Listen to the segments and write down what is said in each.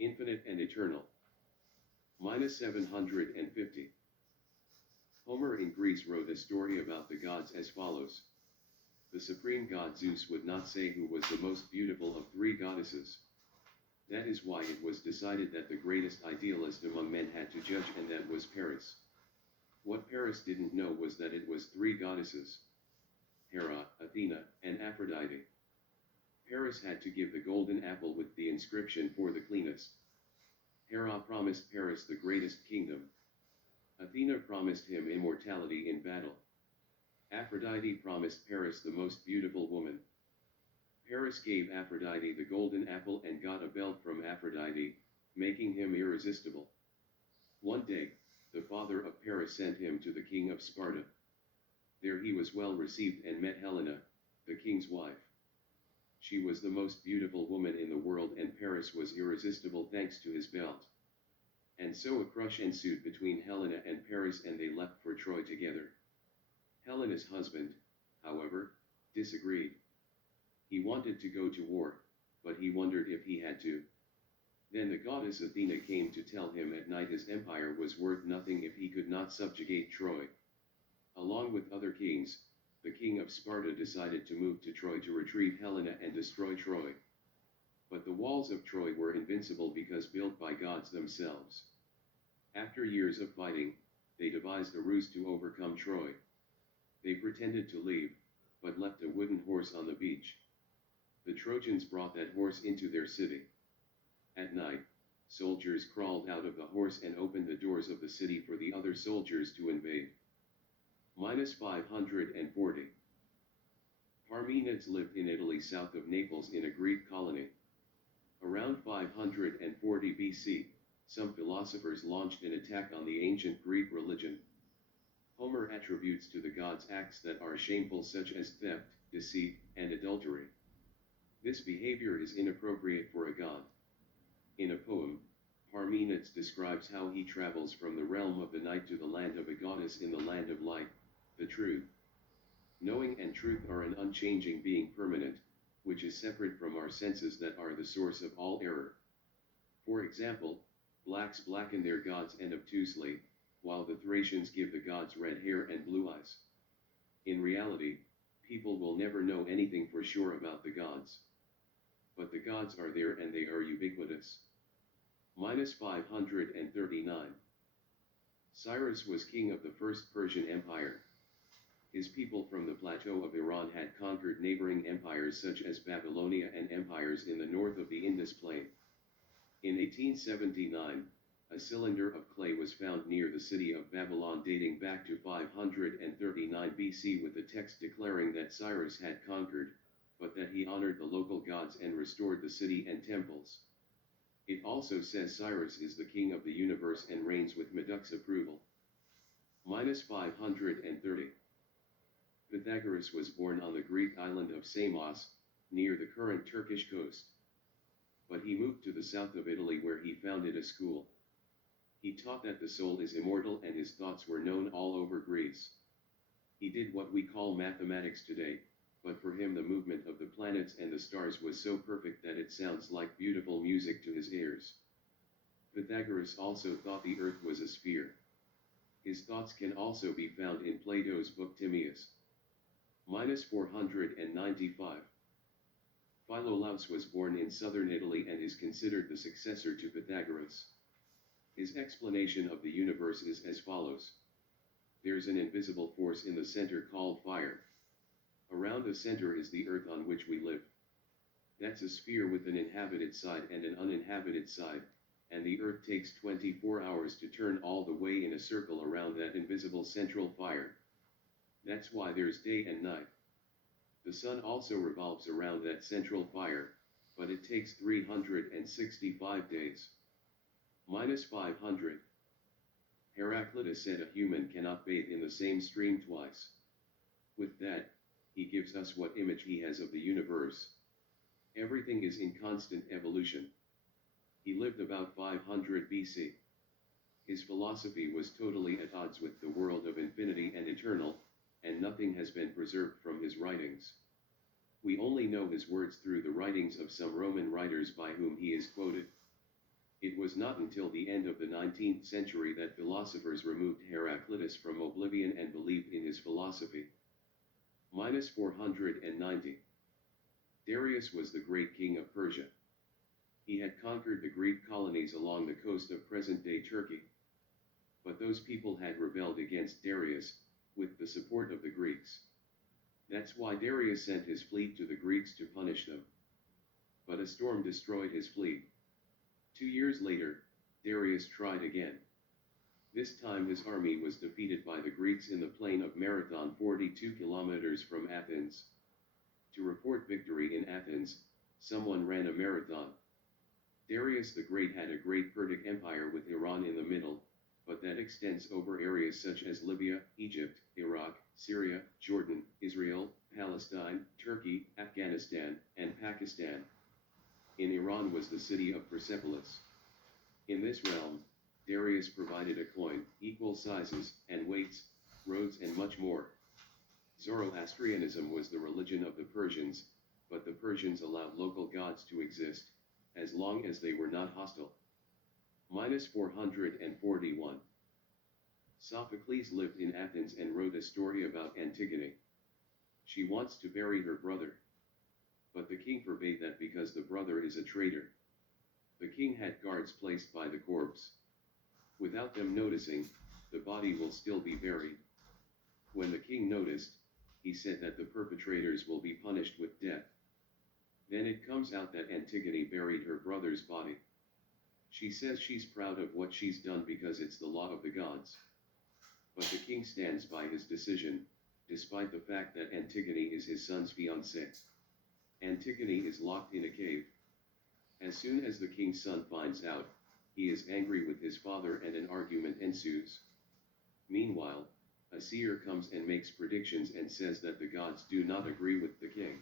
infinite and eternal. Minus 750. Homer in Greece wrote a story about the gods as follows. The supreme god Zeus would not say who was the most beautiful of three goddesses. That is why it was decided that the greatest idealist among men had to judge, and that was Paris. What Paris didn't know was that it was three goddesses: Hera, Athena, and Aphrodite. Paris had to give the golden apple with the inscription "for the cleanest." Hera promised Paris the greatest kingdom. Athena promised him immortality in battle. Aphrodite promised Paris the most beautiful woman. Paris gave Aphrodite the golden apple and got a belt from Aphrodite, making him irresistible. One day, the father of Paris sent him to the king of Sparta. There he was well received and met Helena, the king's wife. She was the most beautiful woman in the world, and Paris was irresistible thanks to his belt. And so a crush ensued between Helena and Paris, and they left for Troy together. Helena's husband, however, disagreed. He wanted to go to war, but he wondered if he had to. Then the goddess Athena came to tell him at night his empire was worth nothing if he could not subjugate Troy. Along with other kings, the king of Sparta decided to move to Troy to retrieve Helena and destroy Troy. But the walls of Troy were invincible because built by gods themselves. After years of fighting, they devised a ruse to overcome Troy. They pretended to leave, but left a wooden horse on the beach. The Trojans brought that horse into their city. At night, soldiers crawled out of the horse and opened the doors of the city for the other soldiers to invade. Minus 540. Parmenids lived in Italy south of Naples in a Greek colony. Around 540 BC, some philosophers launched an attack on the ancient Greek religion. Homer attributes to the gods acts that are shameful, such as theft, deceit, and adultery. This behavior is inappropriate for a god. In a poem, Parmenides describes how he travels from the realm of the night to the land of a goddess in the land of light, the truth. Knowing and truth are an unchanging being, permanent, which is separate from our senses that are the source of all error. For example, blacks blacken their gods and obtusely, while the Thracians give the gods red hair and blue eyes. In reality, people will never know anything for sure about the gods. But the gods are there, and they are ubiquitous. Minus 539. Cyrus was king of the First Persian Empire. His people from the plateau of Iran had conquered neighboring empires such as Babylonia and empires in the north of the Indus Plain. In 1879, a cylinder of clay was found near the city of Babylon dating back to 539 BC with the text declaring that Cyrus had conquered, but that he honored the local gods and restored the city and temples. It also says Cyrus is the king of the universe and reigns with Meduc's approval. Minus 530. Pythagoras was born on the Greek island of Samos, near the current Turkish coast. But he moved to the south of Italy, where he founded a school. He taught that the soul is immortal, and his thoughts were known all over Greece. He did what we call mathematics today, but for him the movement of the planets and the stars was so perfect that it sounds like beautiful music to his ears. Pythagoras also thought the earth was a sphere. His thoughts can also be found in Plato's book Timaeus. Minus 495. Philolaus was born in southern Italy and is considered the successor to Pythagoras. His explanation of the universe is as follows. There's an invisible force in the center called fire. Around the center is the earth on which we live. That's a sphere with an inhabited side and an uninhabited side, and the earth takes 24 hours to turn all the way in a circle around that invisible central fire. That's why there's day and night. The sun also revolves around that central fire, but it takes 365 days. Minus 500. Heraclitus said a human cannot bathe in the same stream twice. With that, he gives us what image he has of the universe. Everything is in constant evolution. He lived about 500 BC. His philosophy was totally at odds with the world of infinity and eternal, and nothing has been preserved from his writings. We only know his words through the writings of some Roman writers by whom he is quoted. It was not until the end of the 19th century that philosophers removed Heraclitus from oblivion and believed in his philosophy. Minus 490. Darius was the great king of Persia. He had conquered the Greek colonies along the coast of present-day Turkey. But those people had rebelled against Darius, with the support of the Greeks. That's why Darius sent his fleet to the Greeks to punish them. But a storm destroyed his fleet. 2 years later, Darius tried again. This time his army was defeated by the Greeks in the plain of Marathon 42 kilometers from Athens. To report victory in Athens, someone ran a marathon. Darius the Great had a great Persian empire with Iran in the middle, but that extends over areas such as Libya, Egypt, Iraq, Syria, Jordan, Israel, Palestine, Turkey, Afghanistan, and Pakistan. In Iran was the city of Persepolis. In this realm, Darius provided a coin, equal sizes and weights, roads and much more. Zoroastrianism was the religion of the Persians, but the Persians allowed local gods to exist, as long as they were not hostile. Minus 441. Sophocles lived in Athens and wrote a story about Antigone. She wants to bury her brother. But the king forbade that because the brother is a traitor. The king had guards placed by the corpse. Without them noticing, the body will still be buried. When the king noticed, he said that the perpetrators will be punished with death. Then it comes out that Antigone buried her brother's body. She says she's proud of what she's done because it's the law of the gods. But the king stands by his decision, despite the fact that Antigone is his son's fiancée. Antigone is locked in a cave. As soon as the king's son finds out, he is angry with his father and an argument ensues. Meanwhile, a seer comes and makes predictions and says that the gods do not agree with the king.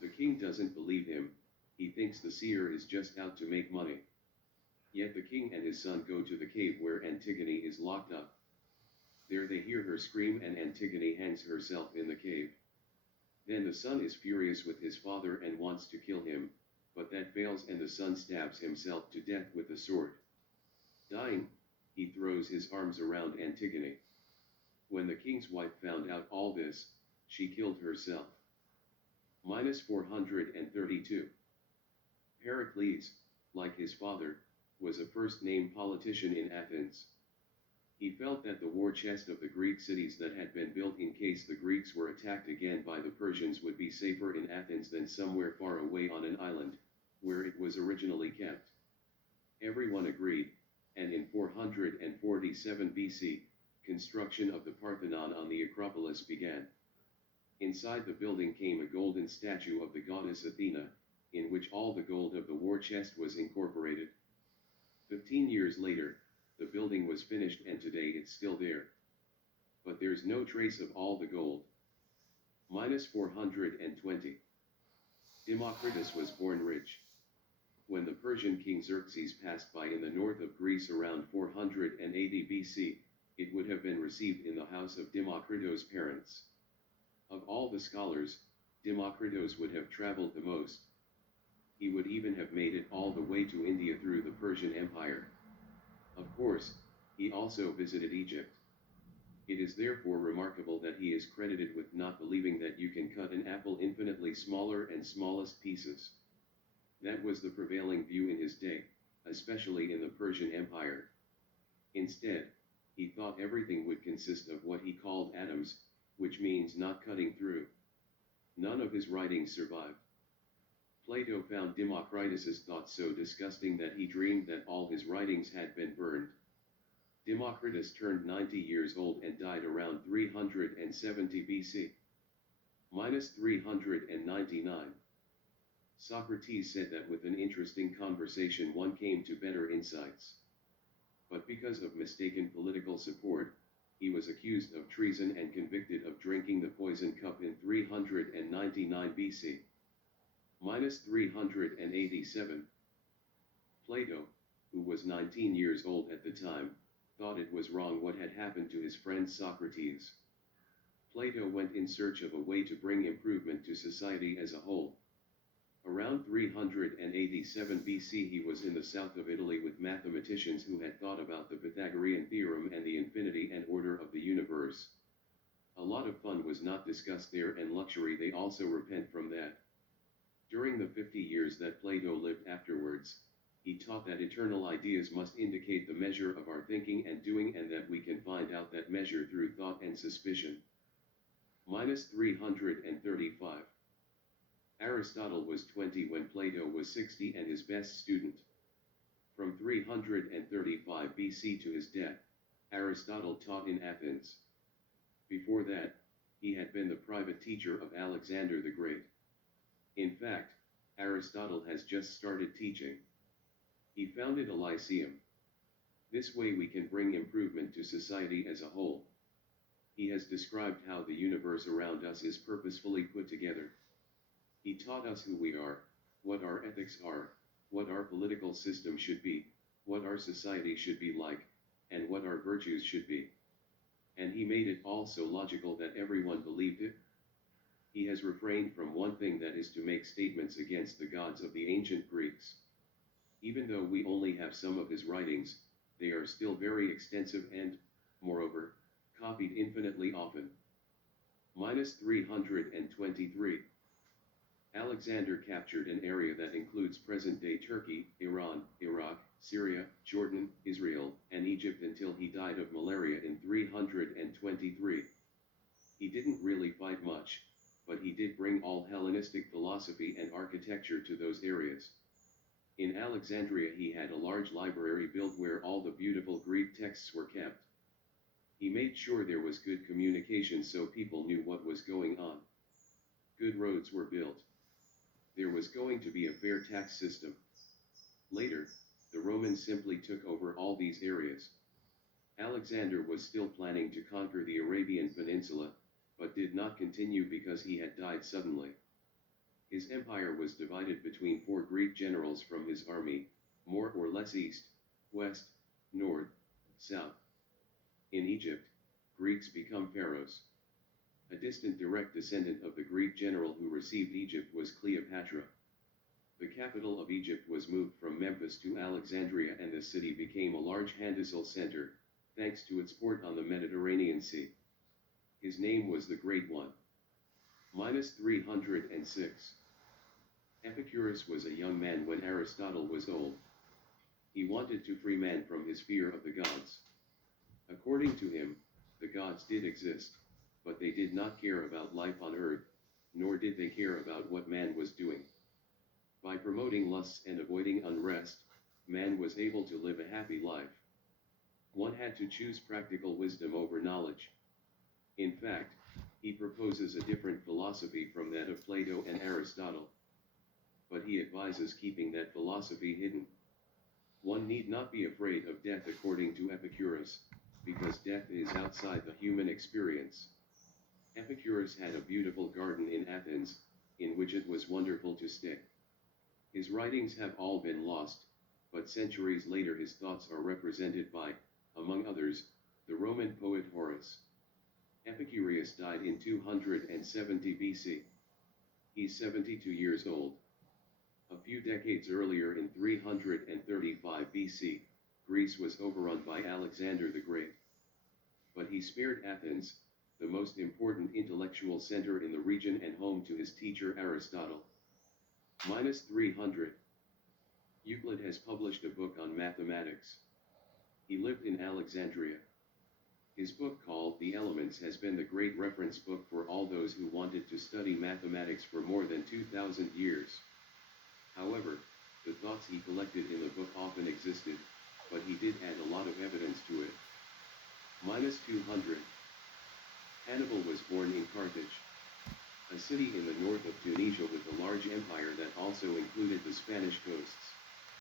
The king doesn't believe him, he thinks the seer is just out to make money. Yet the king and his son go to the cave where Antigone is locked up. There they hear her scream and Antigone hangs herself in the cave. Then the son is furious with his father and wants to kill him, but that fails and the son stabs himself to death with a sword. Dying, he throws his arms around Antigone. When the king's wife found out all this, she killed herself. Minus 432. Heracles, like his father, was a first-name politician in Athens. He felt that the war chest of the Greek cities that had been built in case the Greeks were attacked again by the Persians would be safer in Athens than somewhere far away on an island, where it was originally kept. Everyone agreed, and in 447 BC, construction of the Parthenon on the Acropolis began. Inside the building came a golden statue of the goddess Athena, in which all the gold of the war chest was incorporated. 15 years later, the building was finished and today it's still there. But there's no trace of all the gold. Minus 420. Democritus was born rich. When the Persian king Xerxes passed by in the north of Greece around 480 BC, it would have been received in the house of Democritus' parents. Of all the scholars, Democritus would have traveled the most. He would even have made it all the way to India through the Persian Empire. Of course, he also visited Egypt. It is therefore remarkable that he is credited with not believing that you can cut an apple infinitely smaller and smallest pieces. That was the prevailing view in his day, especially in the Persian Empire. Instead, he thought everything would consist of what he called atoms, which means not cutting through. None of his writings survived. Plato found Democritus's thoughts so disgusting that he dreamed that all his writings had been burned. Democritus turned 90 years old and died around 370 BC. Minus 399. Socrates said that with an interesting conversation one came to better insights. But because of mistaken political support, he was accused of treason and convicted of drinking the poison cup in 399 BC. Minus 387. Plato, who was 19 years old at the time, thought it was wrong what had happened to his friend Socrates. Plato went in search of a way to bring improvement to society as a whole. Around Around 387 BC he was in the south of Italy with mathematicians who had thought about the Pythagorean theorem and the infinity and order of the universe. A lot of fun was not discussed there, and luxury they also repent from that. During the 50 years that Plato lived afterwards, he taught that eternal ideas must indicate the measure of our thinking and doing, and that we can find out that measure through thought and suspicion. Minus 335. Aristotle was 20 when Plato was 60 and his best student. From 335 BC to his death, Aristotle taught in Athens. Before that, he had been the private teacher of Alexander the Great. In fact, Aristotle has just started teaching. He founded a lyceum. This way we can bring improvement to society as a whole. He has described how the universe around us is purposefully put together. He taught us who we are, what our ethics are, what our political system should be, what our society should be like, and what our virtues should be. And he made it all so logical that everyone believed it. He has refrained from one thing, that is to make statements against the gods of the ancient Greeks. Even though we only have some of his writings, they are still very extensive and, moreover, copied infinitely often. Minus 323. Alexander captured an area that includes present-day Turkey, Iran, Iraq, Syria, Jordan, Israel, and Egypt until he died of malaria in 323. He didn't really fight much, but he did bring all Hellenistic philosophy and architecture to those areas. In Alexandria he had a large library built where all the beautiful Greek texts were kept. He made sure there was good communication so people knew what was going on. Good roads were built. There was going to be a fair tax system. Later, the Romans simply took over all these areas. Alexander was still planning to conquer the Arabian Peninsula, but did not continue because he had died suddenly. His empire was divided between 4 Greek generals from his army, more or less east, west, north, south. In Egypt, Greeks become pharaohs. A distant direct descendant of the Greek general who received Egypt was Cleopatra. The capital of Egypt was moved from Memphis to Alexandria, and the city became a large handelsal center, thanks to its port on the Mediterranean Sea. His name was the Great One. Minus 306. Epicurus was a young man when Aristotle was old. He wanted to free man from his fear of the gods. According to him, the gods did exist, but they did not care about life on earth, nor did they care about what man was doing. By promoting lusts and avoiding unrest, man was able to live a happy life. One had to choose practical wisdom over knowledge. In fact, he proposes a different philosophy from that of Plato and Aristotle. But he advises keeping that philosophy hidden. One need not be afraid of death according to Epicurus, because death is outside the human experience. Epicurus had a beautiful garden in Athens, in which it was wonderful to stay. His writings have all been lost, but centuries later his thoughts are represented by, among others, the Roman poet Horace. Epicourius died in 270 BC. He's 72 years old. A few decades earlier, in 335 BC, Greece was overrun by Alexander the Great. But he spared Athens, the most important intellectual center in the region and home to his teacher Aristotle. Minus 300. Euclid has published a book on mathematics. He lived in Alexandria. His book, called The Elements, has been the great reference book for all those who wanted to study mathematics for more than 2,000 years. However, the thoughts he collected in the book often existed, but he did add a lot of evidence to it. Minus 200. Hannibal was born in Carthage, a city in the north of Tunisia with a large empire that also included the Spanish coasts.